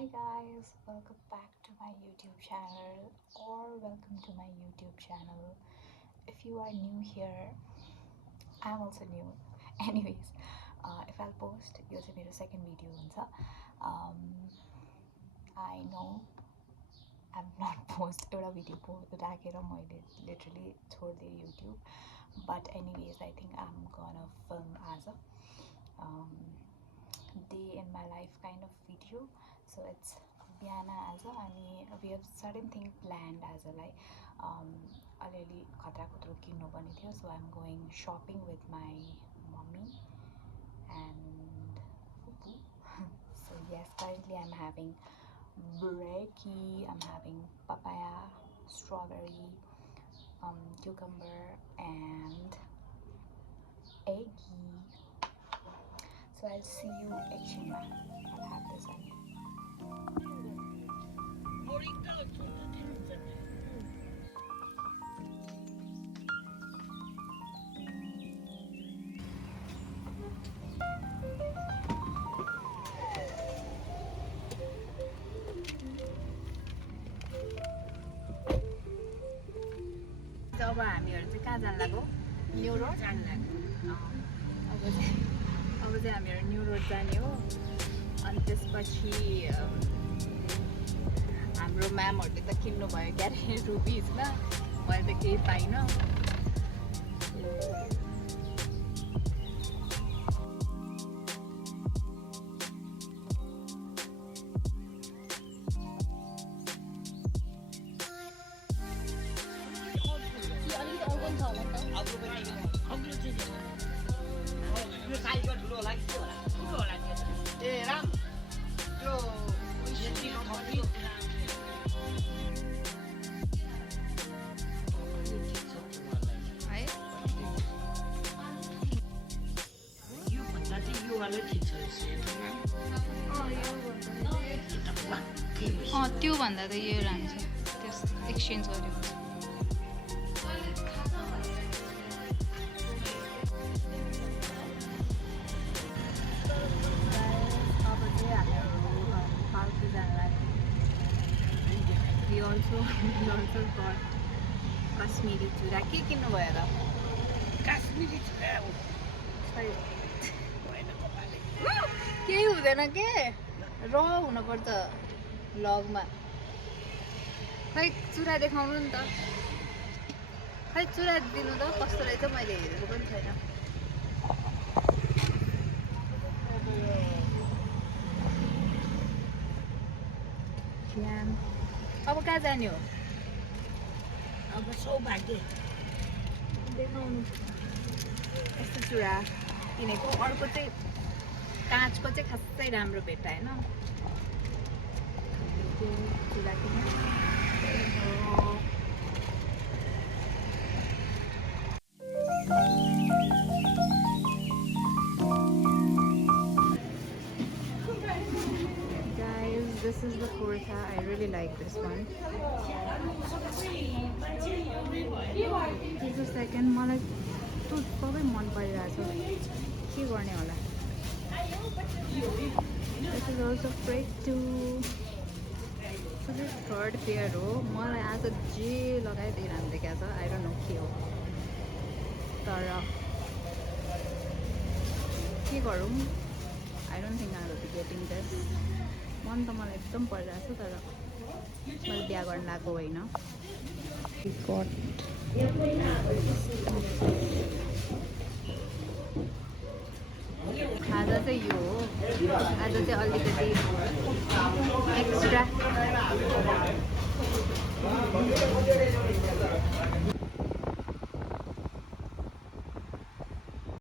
Hi guys, welcome back to my YouTube channel or welcome to my YouTube channel. If you are new here, I'm also new. Anyways, if I'll post, you'll see my second video. I know I'm not post a video literally through the YouTube, but anyways, I think I'm gonna film as a day in my life kind of video. So it's Biana as a we have certain thing planned as a like already khatra khutro kinnu pani थियो. So I'm going shopping with my mommy and Fupu. So yes, currently I'm having brekkie, I'm having papaya, strawberry, cucumber and eggy. So I'll see you action. I'll have this on. अब हामीहरु चाहिँ कहाँ जान लाग्यो? New road जान लाग्यो। अब चाहिँ हामीहरु new road जाने हो। अनि त्यसपछि हाम्रो म्यामहरुले त किन्नु भयो क्यारे रुपीजमा, मैले त केही पाइन। त्यो भन्दा त यो राम्रो छ, त्यस एक्सचेन्ज गर्यो। अब चाहिँ हामीहरु पार्कमा जान लाग्यो। We also got कश्मीरी चुरा। के किन्नु भयो त? काश्मीरी चुरा हो। केही हुँदैन के, र हुनुपर्छ भ्लगमा। खै चुरा देखाउनु नि त, खै चुरा दिनु त कस्तो रहेछ, मैले हेरेको पनि छैन। अब कहाँ जाने हो? अब सौभाग्य देखाउनु यस्तो चुरा किनेको। अर्को चाहिँ काँचको चाहिँ खासै राम्रो भेट्टाएन। त्यो चुरा किने। Guys, this is the kurta. I really like this one. This is second. मलाई त्यो सबै मन परिरहेको छ, के गर्ने होला। This is also great too. So this third pair हो। मलाई आज जे लगाइदिइरहनु देखाएको छ, I don't know के हो, तर के गरौँ, I don't think I will be getting this. मन त मलाई एकदम परिरहेको छ, तर मैले बिहा गर्न लागेको होइन। आज चाहिँ यो हो, आज चाहिँ अलिकति एक्स्ट्रा